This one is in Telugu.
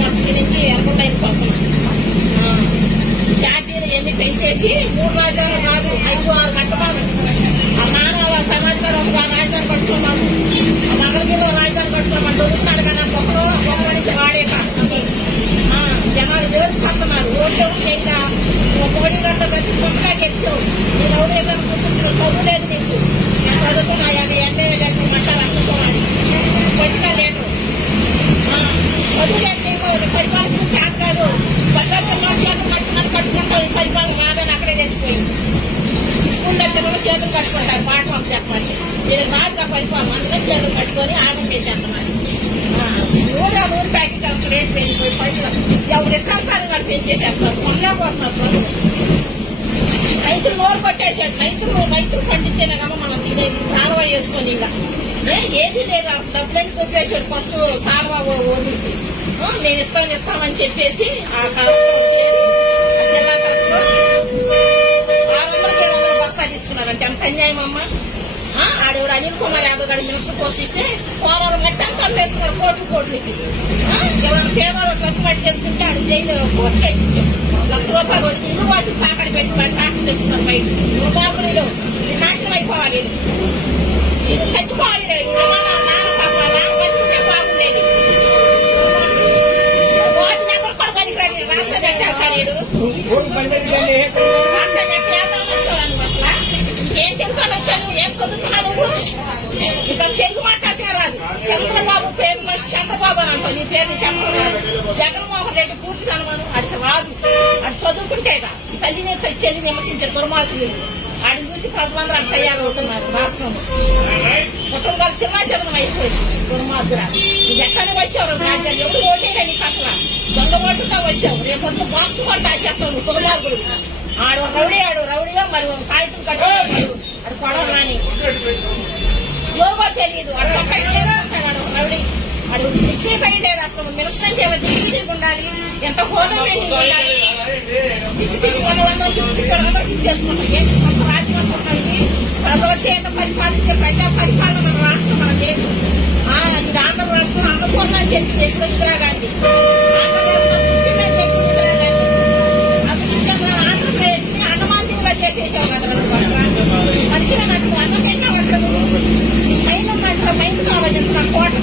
మార్చి నుంచి ఎర్రగొండ అయిపోతున్నాం. ఛార్జీలు ఎన్ని పెంచేసి 3 రాజధానులు కాదు 5-6 కట్టున్నాను. ఆ నాన్న సమాజంలో ఒక రాజధాని కట్టుకున్నాము, ఆ మంగళగిరిలో రాజధాని కట్టుకోమని దొరుకుతున్నాడు కదా. గొప్ప నుంచి వాడే కాదు జనాలు వేడుకుంటున్నారు. ఓట్లు చేసా కోడి గంట వచ్చి కొత్తగా గెలిచావు. నేను ఎవరేదని కూర్చుంటున్నా, చదువు లేదు నీకు. నేను చదువుకున్నా ఎమ్మెల్యే లేదు అంటారు అనుకోవాలి. పొలిటికల్ లేదు, చదువు లేదు నీకు. పరిపాలన చేత కాదు. పల్లెల్లో చేతులు కట్టుకుంటారు, పరిపాలన కాదని అక్కడే తెచ్చిపోయింది. స్కూల్ దగ్గర చేతులు కట్టుకుంటారు పాఠం చెప్పండి. నేను కాదుగా పరిపాలన అందుకని చేతులు కట్టుకొని ఆగం చేసేస్తున్నారు. నూరు ప్యాకెట్ అక్కడ రేట్ పెంచిపోయి పైసలు ఎవరు ఇష్టాలు వాళ్ళు పెంచేసేస్తారు. కొనలేకపోతున్నారు. రైతులు నోరు కొట్టేసాడు. రైతులు పండించేనా కమ్మ మనం తినేది కాలువ వేసుకొని. ఇక ఏది లేదు, డబ్బులని కొట్టేసాడు. ఫస్ట్ కాలువ ఓడికి నేను ఇస్తామని చెప్పేసి ఆ జిల్లా కలెక్టర్ 600-700 బస్తాలు తీసుకున్నారంటే ఎంత అన్యాయం అమ్మ. ఆడేవాడు అనిల్ కుమార్ యాదవ్ గారి మినిస్టర్ పోస్ట్ ఇస్తే పోలవరం గట్టి అంతా అమ్మేస్తున్నారు కోట్లకి. ఎవరైనా పేదవాళ్ళు సర్దుబాటు చేసుకుంటే ఆడు జైలు కోర్టు ఎక్కించారు. ₹1,00,000 వచ్చి ఇల్లు వాళ్ళు తాకడి పెట్టి వాళ్ళు తాకడి తెచ్చుకున్నారు. బయట రుబాబులు నాశనం అయిపోవాలి, ఇది చచ్చిపోవాలి. బతుకుంటే బాగుండేది. వాటి నెంబర్ కూడా పనికిరాడు. రాష్ట్ర జట్టాడు రాష్ట్ర జట్టు ఏదామని అసలు ఏం తెలుసా చదువు ఏం చదువుకున్నాను. ఇంకా తెలుగు మాట్లాడితే రాదు. చంద్రబాబు పేరు చంద్రబాబు అని అంటారు. నీ పేరు చంద్రబాబు. జగన్మోహన్ రెడ్డి పూర్తిగా అనుమానం. అది రాదు. అది చదువుకుంటేగా తల్లిని చెల్లిని విమర్శించారు దుర్మార్గులు. ఆడిని చూసి ప్రజలందరూ అటు తయారవుతున్నారు. రాష్ట్రంలో కుటుంబాలు చిన్న అయిపోయింది. దుర్మార్గురా ఇది ఎక్కడికి వచ్చావు రాజ్యాలు ఎవరు ఓటేగా నీకు అసలు దొంగ ఓటుగా వచ్చావు. రేపొద్దు బాక్స్ కూడా దాచేస్తావు నువ్వు దుర్మార్గుడు. రౌడీగా మరి కాగితం కట్టాడు. అది కొడవని లోగో తెలియదు. వాడు సొక్కటి వేసుకుంటాడు. వాడు రౌడీ. వాడు డిగ్రీ పెట్టలేదు. అసలు మినిస్టర్ అంటే ఎవరు డిగ్రీ ఉండాలి, ఎంత హోదా పెట్టి ఉండాలి. పిచ్చి వాళ్ళందరూ ఇచ్చేసుకుంటారు. ఏంటి కొంత రాజ్యం అనుకుంటున్నాం. ఇది ప్రజల చేత పరిపాలించే ప్రజా పరిపాలన మన రాష్ట్రం మన దేశం. ఇది ఆంధ్ర రాష్ట్రం అనుకున్నా అని చెప్పి ఇందిరా గాంధీ ఆంధ్ర రాష్ట్రం ఆంధ్రప్రదేశ్ ని అండమాన్ చేసేసావు కదా. మనిషిగా నాకు అన్నకెట్లా పట్టదు. మైండ్ కావాలి. నా కోట